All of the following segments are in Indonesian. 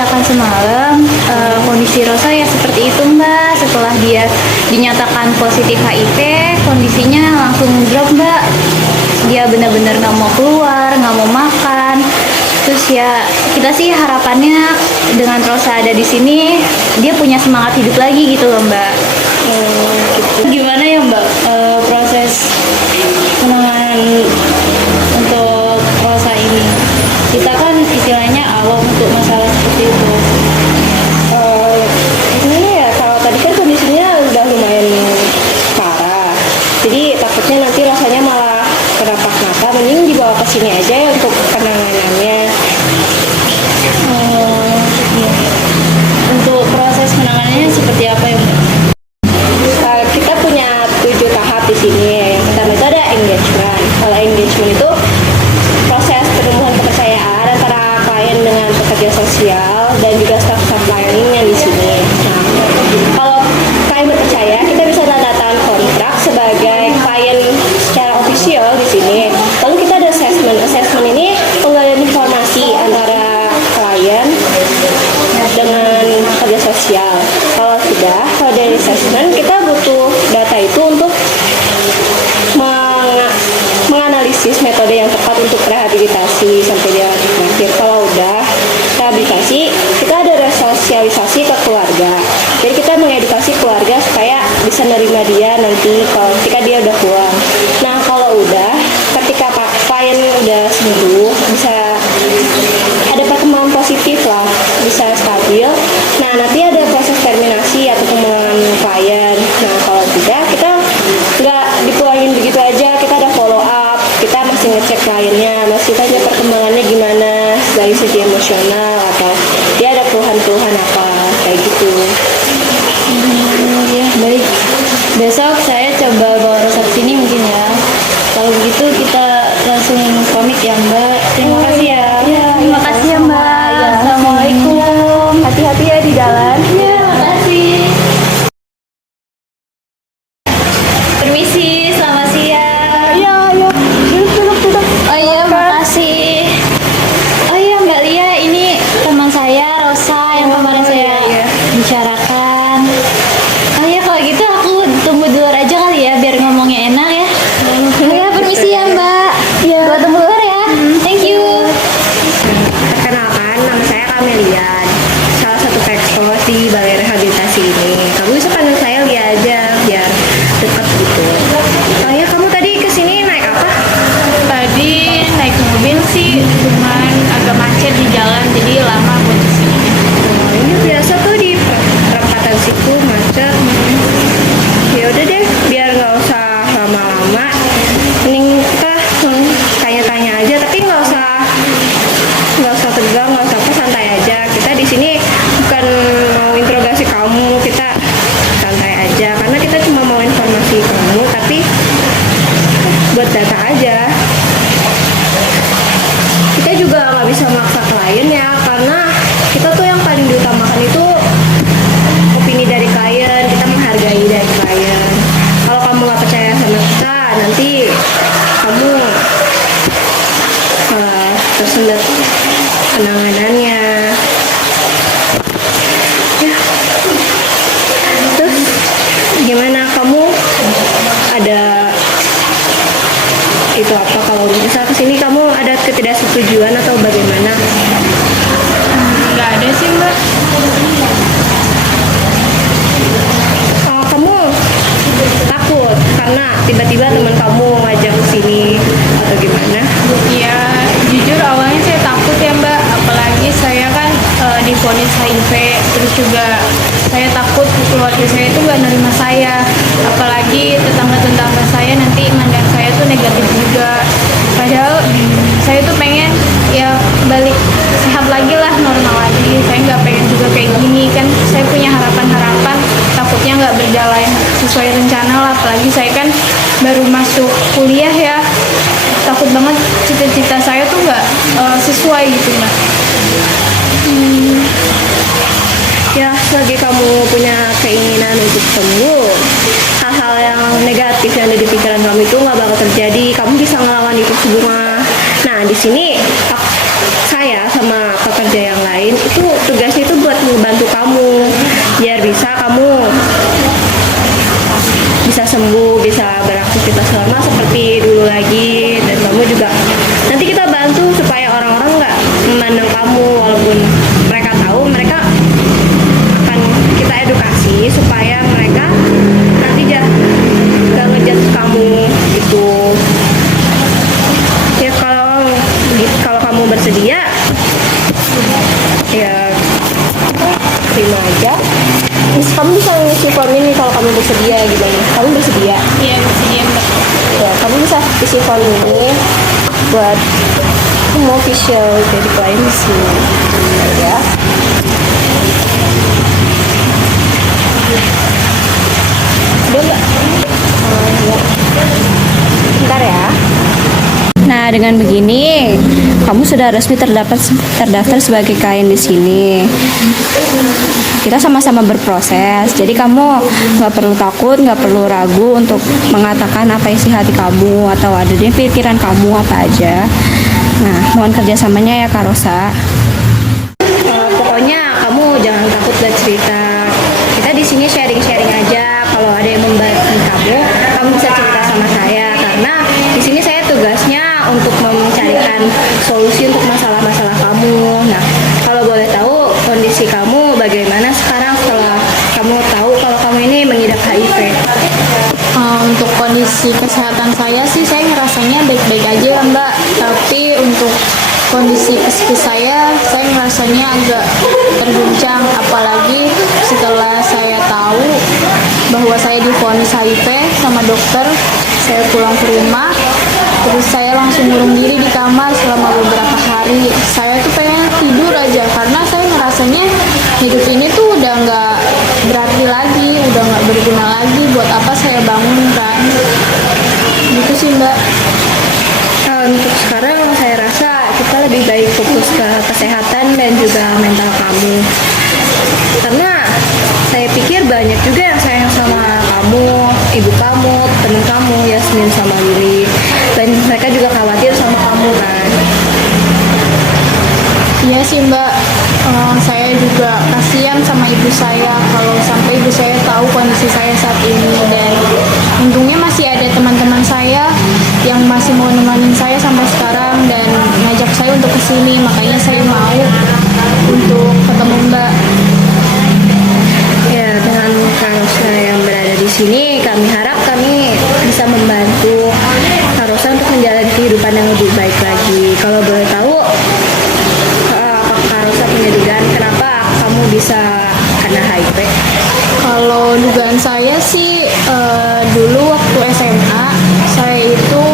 ceritakan semalam, kondisi Rosa ya seperti itu Mbak. Setelah dia dinyatakan positif HIV, kondisinya langsung drop Mbak. Dia benar-benar nggak mau keluar, nggak mau makan. Terus ya kita sih harapannya dengan Rosa ada di sini, dia punya semangat hidup lagi gitu loh Mbak. Gitu. Gimana ya Mbak proses penanganan untuk Rosa ini? Kita kan istilahnya awam untuk masalah seperti itu. Gimana ya, kalau tadi kan kondisinya udah lumayan parah, jadi takutnya nanti rasanya malah kenapa-kenapa, mending dibawa ke sini aja ya untuk penanganannya. Iya. Untuk proses penanganannya seperti apa ya Mbak? Kita punya 7 tahap di sini. Yang pertama itu ada engagement. Kalau engagement itu proses penumbuhan kepercayaan antara klien dengan pekerja sosial dan juga staf-staf lainnya di sini. Nah, kalau klien berpercaya, kita bisa tanda tangan kontrak sebagai klien secara official di sini. Lalu kita ada assessment. Assessment ini penggalian informasi antara klien dengan pekerja sosial. Kalau dari assessment, kita butuh data itu untuk menganalisis metode yang tepat untuk rehabilitasi sampai dia terakhir. Kalau udah rehabilitasi, kita ada resosialisasi ke keluarga. Jadi kita mengedukasi keluarga supaya bisa nerima dia nanti kalau ketika dia udah pulang. Nah, kalau udah ketika klien udah sembuh, bisa ada perkembangan positif lah, bisa stabil. Nah, nanti ada proses terminasi atau pemulangan klien. Nah, kalau tidak, kita nggak dipulangin begitu aja, kita ada follow up, kita masih ngecek kliennya, masih tanya perkembangannya gimana dari segi emosional atau dia ada keluhan-keluhan apa, kayak gitu. Ya, baik. Besok saya coba bawa Rosa ke sini mungkin ya. Kalau begitu kita langsung pamit ya Mbak. Terima kasih ya. Terima kasih ya Mbak. Assalamualaikum. Hati-hati ya di jalan. Ya, makasih. Permisi, selamat siang. Iya, duduk. Oh iya, makasih. Oh iya Mbak Lia, ini teman saya Rosa yang kemarin saya bicarakan. Oh iya, kalau gitu aku tunggu di luar aja kali ya, biar ngomongnya enak ya. Ya, permisi ya Mbak. Gua tunggu luar ya. Thank you. Perkenalkan, nama saya Kamelian, salah satu peksos di Balai Rehabilitasi ini. Kamu bisa panggil saya Lia aja, biar dekat gitu. Oh ya, kamu tadi kesini naik apa? Tadi naik mobil sih, cuman agak macet di jalan, jadi lama buat kesini. Oh, ini biasa tuh di perempatan situ macet. Ya udah deh, biar nggak usah lama-lama. Mending kita tanya-tanya aja, tapi nggak usah tegang, nggak usah apa, santai aja. Kita di sini bukan mau interogasi kamu, kita santai aja, karena kita cuma mau informasi kamu, tapi buat data aja. Kita juga nggak bisa maksa klien ya, karena kita tuh yang paling diutamakan itu opini dari klien, kita menghargai dari klien. Kalau kamu nggak percaya sama kita, nanti kamu tersendat penanganannya. Ya. Terus gimana, kamu ada itu apa, kalau misal kesini kamu ada ketidaksetujuan atau bagaimana? Nggak ada sih Mbak. Kamu takut karena tiba-tiba teman kamu ngajak ke sini atau gimana? Ya, jujur awalnya saya takut ya Mbak, apalagi saya kan divonis HIV, terus juga saya takut keluarga saya itu nggak nerima saya, apalagi tetangga-tetangga saya nanti mandang saya tuh negatif juga. Padahal saya tuh pengen ya balik sehat lagi lah, normal lagi. Saya nggak pengen juga kayak gini kan, saya punya harapan-harapan, takutnya nggak berjalan sesuai rencana lah, apalagi saya kan baru masuk kuliah ya, takut banget cita-cita saya tuh nggak sesuai gitu Mbak. Ya, selagi kamu punya keinginan untuk sembuh, hal-hal yang negatif yang ada di pikiran kamu itu nggak bakal terjadi. Kamu bisa ngelawan itu semua. Nah, di sini saya sama pekerja yang lain lain itu tugasnya itu buat membantu kamu biar bisa kamu bisa sembuh, bisa beraktivitas normal seperti dulu lagi. Dan kamu juga nanti kita bantu supaya orang-orang nggak memandang kamu, walaupun mereka tahu, mereka akan kita edukasi supaya mereka nanti nggak ngejudge kamu gitu. Ya kalau kamu bersedia ya terima aja. Terus kamu bisa ngisi form ini kalau kamu bersedia gimana? Kamu bersedia? Iya, bersedia Mbak. Ya, kamu bisa isi form ini buat kamu official jadi klien di sini. Ya. Udah nggak? Ya. Bentar ya. Nah, dengan begini kamu sudah resmi terdaftar sebagai klien di sini. Kita sama-sama berproses, jadi kamu nggak perlu takut, nggak perlu ragu untuk mengatakan apa isi hati kamu atau ada di pikiran kamu apa aja. Nah, mohon kerjasamanya ya Kak Rosa. Pokoknya kamu jangan takut buat cerita. Kita di sini sharing-sharing aja. Kalau ada yang membantu kamu bisa cerita sama saya karena di sini saya tugasnya untuk mencarikan solusi untuk masalah-masalah kamu. Nah, kalau boleh tahu kondisi kamu bagaimana sekarang setelah kamu tahu kalau kamu ini mengidap HIV? Untuk kondisi kesehatan saya sih saya ngerasanya baik-baik aja ya Mbak. Tapi untuk kondisi psikis saya ngerasanya agak terguncang. Apalagi setelah saya tahu bahwa saya divonis HIV sama dokter, saya pulang ke rumah, terus saya langsung ngurung diri di kamar selama beberapa hari. Saya tuh pengen tidur aja karena saya ngerasanya hidup ini tuh udah nggak berarti lagi, udah nggak berguna lagi. Buat apa saya bangun kan? Gitu sih Mbak. Untuk sekarang saya rasa kita lebih baik fokus ke kesehatan dan juga mental kamu. Karena saya pikir banyak juga yang sayang sama kamu, ibu kamu, teman kamu, Yasmin sama Lili. Dan mereka juga khawatir sama kamu kan. Iya sih Mbak, saya juga kasihan sama ibu saya kalau sampai ibu saya tahu kondisi saya saat ini. Dan untungnya masih ada teman-teman saya yang masih mau nemenin saya sampai sekarang dan ngajak saya untuk kesini. Makanya saya mau untuk ketemu Mbak. Ya, dengan Kak Rosa yang berada di sini, kami harap kami bisa membantu Kak Rosa untuk menjalani kehidupan yang lebih baik lagi. Kalau boleh tahu, Kak Rosa punya dugaan kenapa kamu bisa kena HIV? Kalau dugaan saya sih dulu waktu SMA saya itu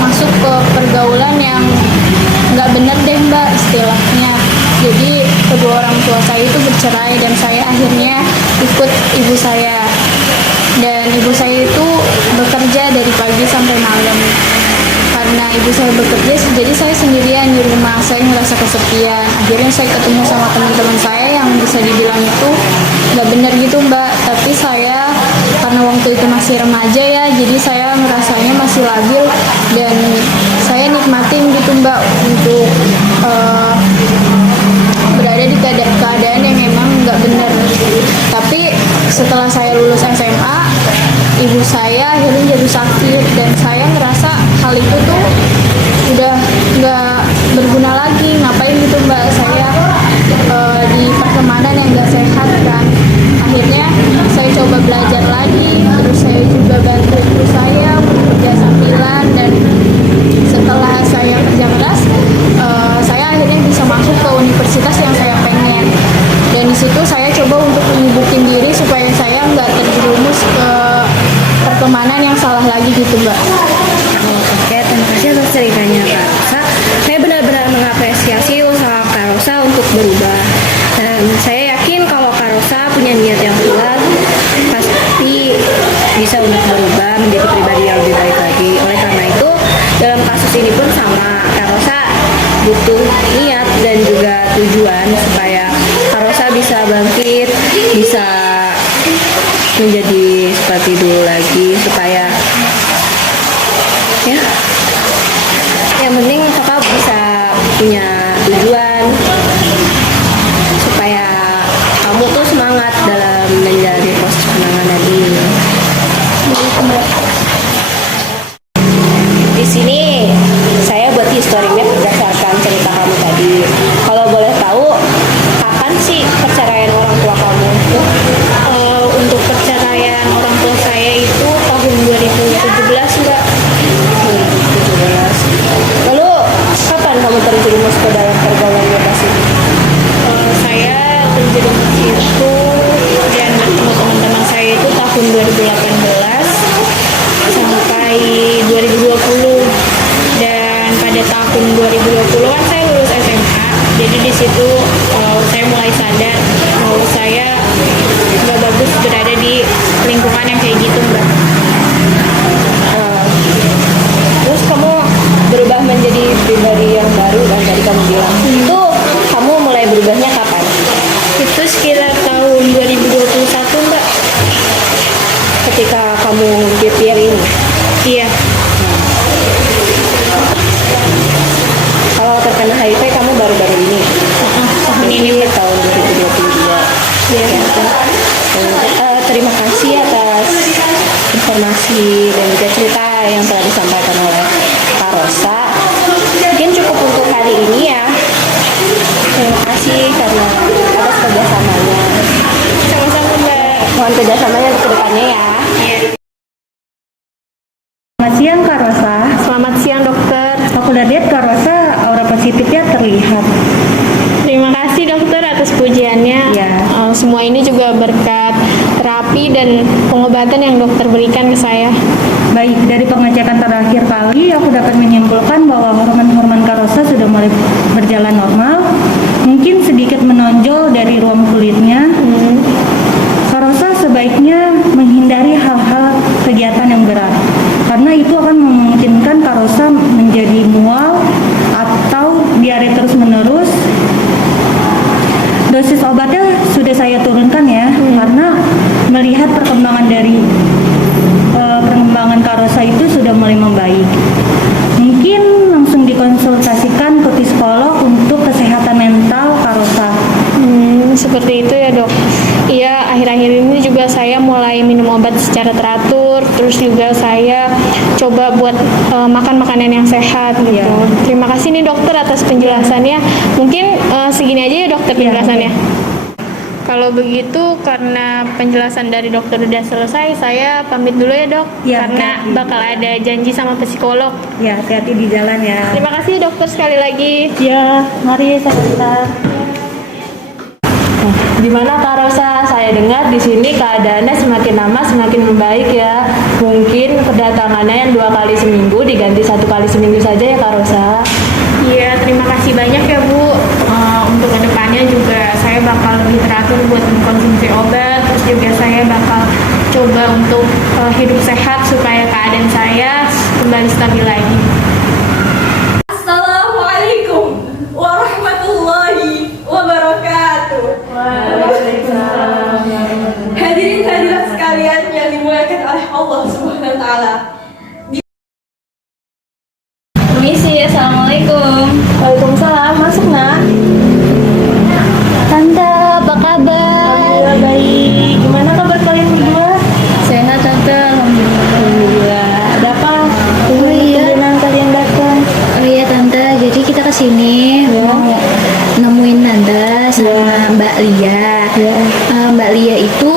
masuk ke pergaulan yang nggak bener deh Mbak istilahnya. Jadi kedua orang tua saya itu bercerai dan saya akhirnya ikut ibu saya. Dan ibu saya itu bekerja dari pagi sampai malam. Karena ibu saya bekerja, jadi saya sendirian di rumah. Saya ngerasa kesepian. Akhirnya saya ketemu sama teman-teman saya yang bisa dibilang itu nggak benar gitu Mbak. Tapi saya karena waktu itu masih remaja ya, jadi saya ngerasanya masih labil dan saya nikmatin gitu Mbak untuk berada di keadaan yang memang nggak benar. Tapi setelah saya lulus SMA, ibu saya akhirnya jadi sakit dan saya ngerasa hal itu tuh udah nggak berguna lagi. Ngapain gitu Mbak saya di pertemanan yang nggak sehat kan. Akhirnya saya coba belajar lagi, terus saya juga bantu ibu saya kerja sambilan. Dan setelah saya kerja keras, saya akhirnya bisa masuk ke universitas yang saya pengen. Dan di situ saya coba untuk menyibukin diri supaya saya nggak terjerumus ke pertemanan yang salah lagi gitu Mbak. Oke, terima kasih atas ceritanya Kak Rosa. Saya benar-benar mengapresiasi usaha Kak Rosa untuk berubah. Dan saya yakin kalau Kak Rosa punya niat yang kuat, pasti bisa untuk berubah menjadi pribadi yang lebih baik lagi. Oleh karena itu, dalam kasus ini pun sama, Kak Rosa butuh niat dan juga tujuan supaya Kak Rosa bisa bangkit, bisa menjadi seperti dulu lagi, supaya ya yang penting kakak bisa punya tujuan itu dan bertemu teman-teman saya itu tahun 2018 sampai 2020, dan pada tahun 2020 kan saya lulus SMA. Jadi di situ saya mulai sadar bahwa saya nggak bagus berada di lingkungan yang kayak gitu, Mbak. Terus kamu berubah menjadi pribadi yang baru dan tadi kamu bilang itu kamu mulai berubahnya kapan? Itu sekitar tahun 2021, Mbak. Ketika kamu gap year ini. Iya. Kalau terkena HIV kamu baru-baru ini. Tahun ini, Mbak. Tahun 2022. Iya. Terima kasih atas informasi dan juga cerita yang telah disampaikan oleh Kak Rosa. Mungkin cukup untuk hari ini ya. Terima kasih karena atas kerjasamanya. Sama-sama, Mbak. Mohon kerjasamanya untuk kedepannya ya. Iya. Selamat siang Kak Rosa. Selamat siang, dokter. Aku udah lihat Kak Rosa aura positifnya terlihat. Terima kasih, dokter, atas pujiannya. Iya. Semua ini juga berkat terapi dan pengobatan yang dokter berikan ke saya. Baik, dari pengecekan terakhir kali aku dapat menyimpulkan bahwa hormon-hormon Kak Rosa sudah mulai berjalan normal. Mungkin sedikit menonjol dari ruam kulitnya. Kak Rosa sebaiknya menghindari hal-hal kegiatan yang berat, karena itu akan memungkinkan Kak Rosa menjadi mual atau diare terus-menerus. Dosis obatnya sudah saya turunkan ya, karena melihat perkembangan dari perkembangan Kak Rosa itu sudah mulai membaik. Mungkin langsung dikonsultasikan ke psikolog untuk kesehatan mental Kak Rosa. Seperti itu ya, dok. Iya, akhir-akhir ini juga saya mulai minum obat secara teratur, terus juga saya coba buat makan makanan yang sehat gitu. Terima kasih nih, dokter, atas penjelasannya. Mungkin segini aja ya, dokter, penjelasannya. Kalau begitu, karena penjelasan dari dokter udah selesai, saya pamit dulu ya, dok. Ya, karena hati-hati. bakal ada janji sama psikolog. Ya, hati-hati di jalan ya. Terima kasih, dokter, sekali lagi. Ya, mari saya. Gimana Kak Rosa? Saya dengar di sini keadaannya semakin lama semakin membaik ya. Mungkin kedatangannya yang 2 kali seminggu diganti 1 kali seminggu saja ya Kak Rosa. Iya, terima kasih banyak ya, Bu. Untuk kedepannya juga saya bakal lebih teratur buat mengkonsumsi obat, terus juga saya bakal coba untuk hidup sehat supaya keadaan saya kembali stabil lagi. Assalamualaikum warahmatullahi wabarakatuh. Hadirin hadirat sekalian yang dimuliakan oleh Allah Subhanahu wa taala. Permisi, assalamualaikum. Waalaikumsalam, masuk nak. Tante, apa kabar? Alhamdulillah baik. Gimana kabar kalian berdua? Sehat, tante. Alhamdulillah. Ada apa? Oh iya. Gimana kalian datang? Oh iya, tante. Jadi kita kesini mau nemuin tante sama Mbak Lia. Mbak Lia itu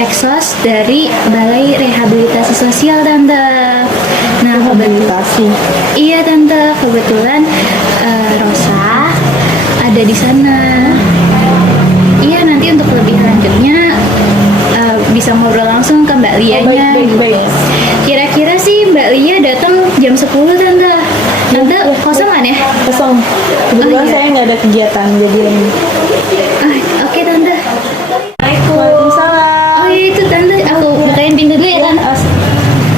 eksos dari Balai Rehabilitasi Sosial, tante. Nah, Rehabilitasi. iya tante, kebetulan Rosa ada di sana. Iya, nanti untuk lebih lanjutnya bisa ngobrol langsung ke Mbak Lianya. baik. Kira-kira sih Mbak Lia datang jam 10, tante. Tante kosong kan ya? Kosong. Kebetulan Oh, iya. saya nggak ada kegiatan jadi ini. Oke, tante. Waalaikumsalam. Oh iya, itu tante, aku bukain pintu dulu ya, tante.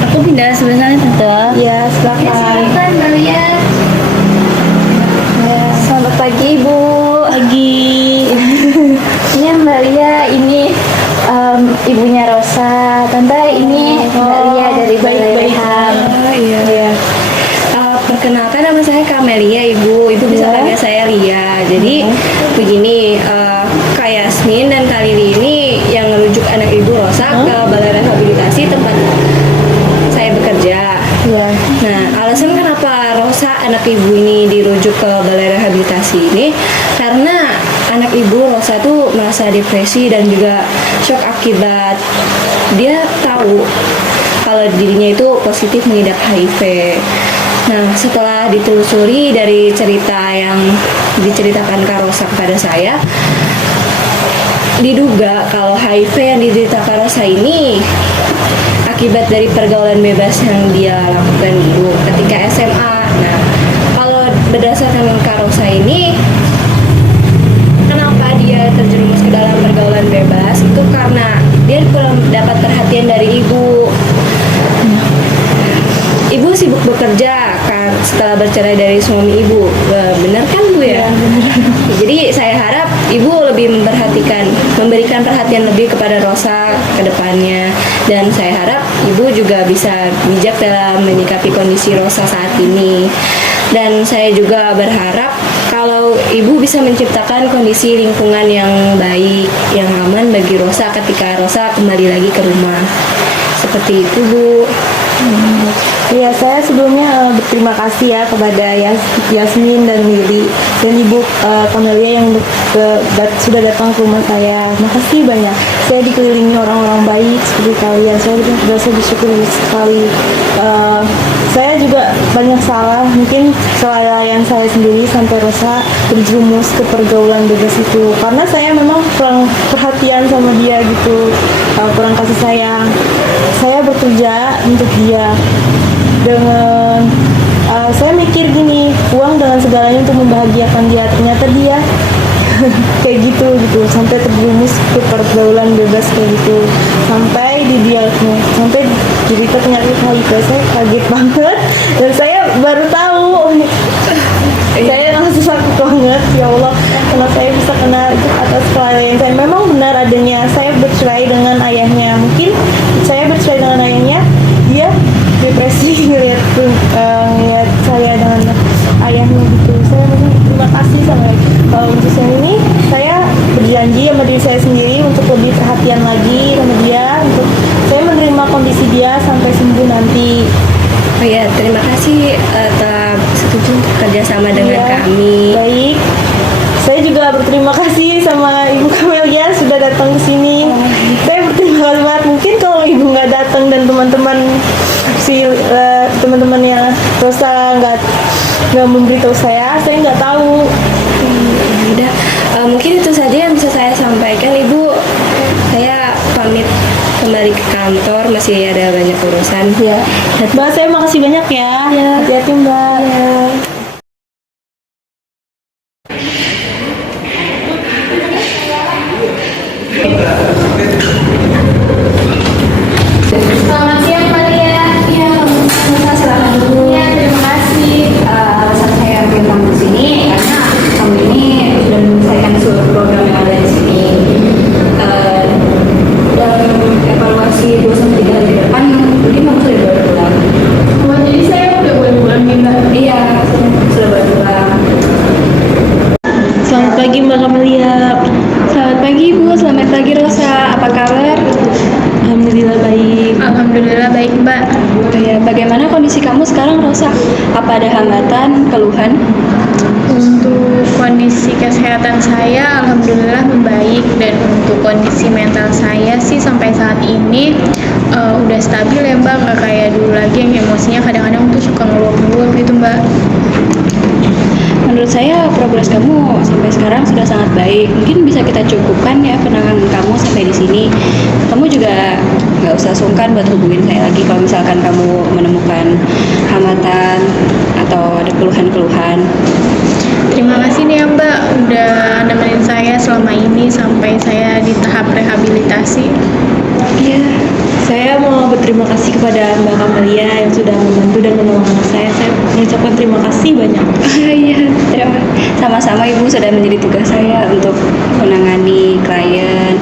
Aku pindah sebelah sana, tante. Ya, silakan. Silakan Mbak Lia. Ya, selamat pagi Ibu. Pagi. Iya Mbak Lia, ini ibunya Rosa. Tante, ini Mbak Lia dari Balai Rehab. Iya. Perkenalkan nama saya Kamelia, Ibu. Ibu bisa panggil saya Lia. Jadi begini, Kak Yasmin dan Kak Lili ini yang merujuk anak Ibu Rosa ke Balai Rehabilitasi tempat saya bekerja. Nah, alasan kenapa Rosa anak Ibu ini dirujuk ke Balai Rehabilitasi ini karena anak Ibu Rosa tuh merasa depresi dan juga shock akibat dia tahu kalau dirinya itu positif mengidap HIV. Nah, setelah ditelusuri dari cerita yang diceritakan Kak Rosa kepada saya, diduga kalau HIV yang diderita Kak Rosa ini akibat dari pergaulan bebas yang dia lakukan dulu ketika SMA. Nah, kalau berdasarkan Kak Rosa ini, kenapa dia terjerumus ke dalam pergaulan bebas itu karena dia kurang dapat perhatian dari ibu. Ibu sibuk bekerja kan setelah bercerai dari suami ibu. Benar kan Bu ya? Jadi saya harap ibu lebih memberikan perhatian lebih kepada Rosa ke depannya, dan saya harap ibu juga bisa bijak dalam menyikapi kondisi Rosa saat ini. Dan saya juga berharap kalau ibu bisa menciptakan kondisi lingkungan yang baik, yang aman bagi Rosa ketika Rosa kembali lagi ke rumah. Seperti itu Bu. Ya, saya sebelumnya berterima kasih ya kepada Yasmin dan Lili dan Ibu Kamelia yang sudah datang ke rumah saya. Makasih banyak. Saya dikelilingi orang-orang baik seperti kalian. Saya berasa bersyukur sekali. Saya juga banyak salah. Mungkin kelalaian saya sendiri sampai Rosa terjerumus ke pergaulan bebas itu. Karena saya memang kurang perhatian sama dia gitu, kurang kasih sayang. Saya bekerja untuk dia dengan saya mikir gini, uang dengan segalanya untuk membahagiakan dia. Ternyata dia kayak gitu sampai terjerumus ke pergaulan bebas kayak gitu, sampai didiagnosis, sampai cerita penyakit HIV. Saya kaget banget dan saya baru tahu. Saya langsung sakit banget, ya Allah, karena saya bisa kena itu atas kelalaian saya. Memang benar adanya saya bercerai dengan ayahnya. Mungkin saya bercerai dengan ayahnya, dia depresi ngeliat saya dengan ayahnya gitu. Saya memang terima kasih sama untuk yang ini. Saya berjanji sama diri saya sendiri untuk lebih perhatian lagi sama dia, untuk saya menerima kondisi dia sampai sembuh nanti. Oh ya, terima kasih telah setuju untuk kerjasama dengan kami. Baik, saya juga berterima kasih sama Ibu Kamelia sudah datang ke sini. Saya berterima kasih banget. Mungkin kalau Ibu nggak datang dan teman-temannya Rosa nggak memberitahu saya nggak tahu. Udah, mungkin itu saja yang bisa saya sampaikan Ibu. Saya pamit kembali ke kantor, masih ada banyak urusan. Ya, Mbak, saya makasih banyak ya. Hati-hati Mbak. Selamat siang kalian. Ya, selamat dulu. Ya, terima kasih. Alasan saya bilang ke sini karena kamu ini sudah menyelesaikan seluruh program yang ada di sini. Dan evaluasi 2-3 hari ke depan mungkin kamu sudah boleh pulang. Oh, jadi saya udah boleh pulang nih Mbak. Iya, sudah boleh pulang. Selamat pagi Mbak Kamelia. Selamat pagi Bu, selamat pagi Rosa. Apa kabar? Alhamdulillah baik. Alhamdulillah baik Mbak. Ya, bagaimana kondisi kamu sekarang, Rosa? Apa ada hambatan, keluhan? Untuk kondisi kesehatan saya alhamdulillah membaik, dan untuk kondisi mental saya sih sampai saat ini udah stabil ya Mbak, nggak kayak dulu lagi yang emosinya kadang-kadang tuh suka ngeluap-ngeluap gitu Mbak. Menurut saya progres kamu sampai sekarang sudah sangat baik. Mungkin bisa kita cukupkan ya penanganan kamu sampai di sini. Kamu juga nggak usah sungkan buat hubungin saya lagi kalau misalkan kamu menemukan hambatan atau ada keluhan-keluhan. Terima kasih nih ya Mbak udah nemenin saya selama ini sampai saya di tahap rehabilitasi. Iya, saya mau berterima kasih kepada Mbak Kamelia yang sudah membantu dan menolong anak saya. Saya mengucapkan terima kasih banyak. Iya, sama-sama Ibu, sudah menjadi tugas saya untuk menangani klien